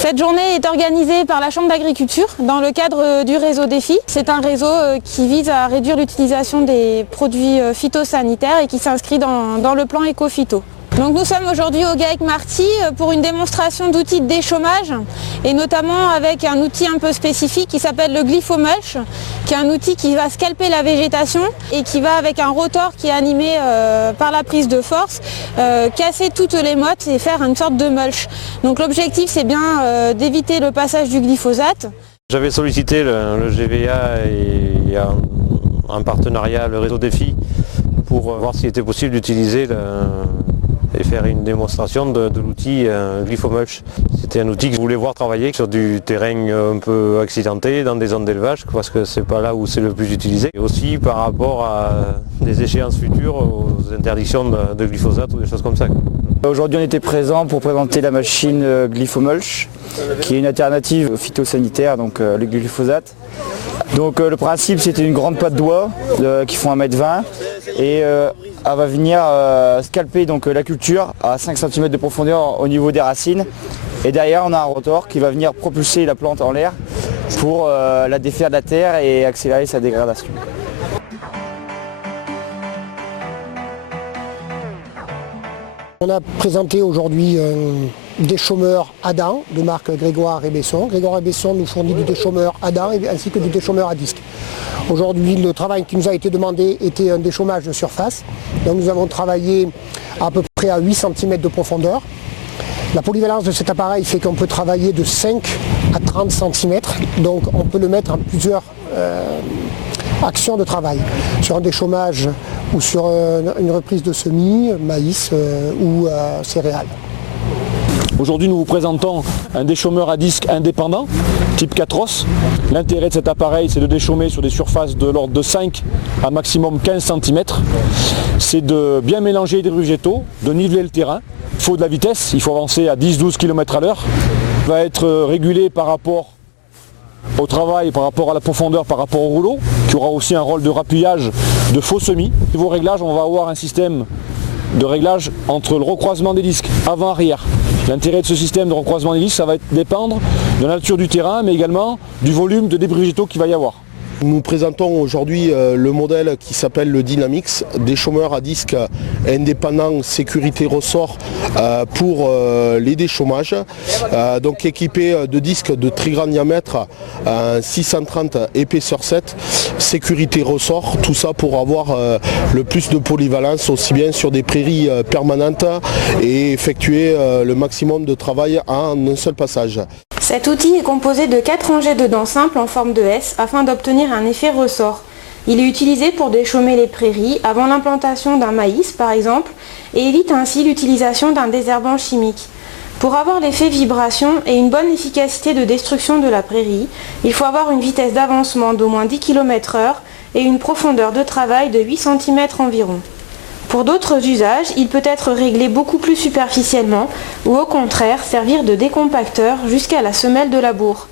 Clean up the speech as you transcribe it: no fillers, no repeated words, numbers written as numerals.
Cette journée est organisée par la Chambre d'agriculture dans le cadre du réseau Défi. C'est un réseau qui vise à réduire l'utilisation des produits phytosanitaires et qui s'inscrit dans le plan Éco-Phyto. Donc nous sommes aujourd'hui au GAEC Marty pour une démonstration d'outils de déchômage et notamment avec un outil un peu spécifique qui s'appelle le glyphomulch, qui est un outil qui va scalper la végétation et qui va avec un rotor qui est animé par la prise de force casser toutes les mottes et faire une sorte de mulch. Donc l'objectif c'est bien d'éviter le passage du glyphosate. J'avais sollicité le GVA et un partenariat, le réseau Défi, pour voir s'il était possible d'utiliser et faire une démonstration de l'outil glyphomulch. C'était un outil que je voulais voir travailler sur du terrain un peu accidenté, dans des zones d'élevage, parce que c'est pas là où c'est le plus utilisé. Et aussi par rapport à des échéances futures, aux interdictions de glyphosate ou des choses comme ça. Aujourd'hui on était présent pour présenter la machine glyphomulch, qui est une alternative phytosanitaire, donc le glyphosate. Donc le principe c'était une grande patte d'oie qui font 1,20 m et elle va venir scalper donc, la culture à 5 cm de profondeur au niveau des racines. Et derrière on a un rotor qui va venir propulser la plante en l'air pour la défaire de la terre et accélérer sa dégradation. On a présenté aujourd'hui un déchômeur Adam de marque Grégoire et Besson. Grégoire et Besson nous fournit du déchômeur Adam ainsi que du déchômeur à disque. Aujourd'hui, le travail qui nous a été demandé était un déchômage de surface. Donc nous avons travaillé à peu près à 8 cm de profondeur. La polyvalence de cet appareil fait qu'on peut travailler de 5 à 30 cm. Donc on peut le mettre en plusieurs actions de travail, sur un déchômage ou sur une reprise de semis, maïs ou céréales. Aujourd'hui nous vous présentons un déchômeur à disque indépendant, type 4OS. L'intérêt de cet appareil c'est de déchômer sur des surfaces de l'ordre de 5 à maximum 15 cm. C'est de bien mélanger les végétaux, de niveler le terrain. Il faut de la vitesse, il faut avancer à 10-12 km à l'heure. Il va être régulé par rapport au travail, par rapport à la profondeur, par rapport au rouleau, qui aura aussi un rôle de rappuyage de faux semis. Niveau réglage, on va avoir un système de réglage entre le recroisement des disques avant-arrière. L'intérêt de ce système de recroisement des disques, ça va dépendre de la nature du terrain, mais également du volume de débris végétaux qu'il va y avoir. Nous présentons aujourd'hui le modèle qui s'appelle le Dynamix, déchômeur à disque indépendant sécurité ressort pour les déchômages, donc équipé de disques de très grand diamètre, 630 épaisseur 7, sécurité ressort, tout ça pour avoir le plus de polyvalence aussi bien sur des prairies permanentes et effectuer le maximum de travail en un seul passage. Cet outil est composé de 4 rangées de dents simples en forme de S afin d'obtenir un effet ressort. Il est utilisé pour déchômer les prairies avant l'implantation d'un maïs par exemple et évite ainsi l'utilisation d'un désherbant chimique. Pour avoir l'effet vibration et une bonne efficacité de destruction de la prairie, il faut avoir une vitesse d'avancement d'au moins 10 km/h et une profondeur de travail de 8 cm environ. Pour d'autres usages, il peut être réglé beaucoup plus superficiellement ou au contraire servir de décompacteur jusqu'à la semelle de labour.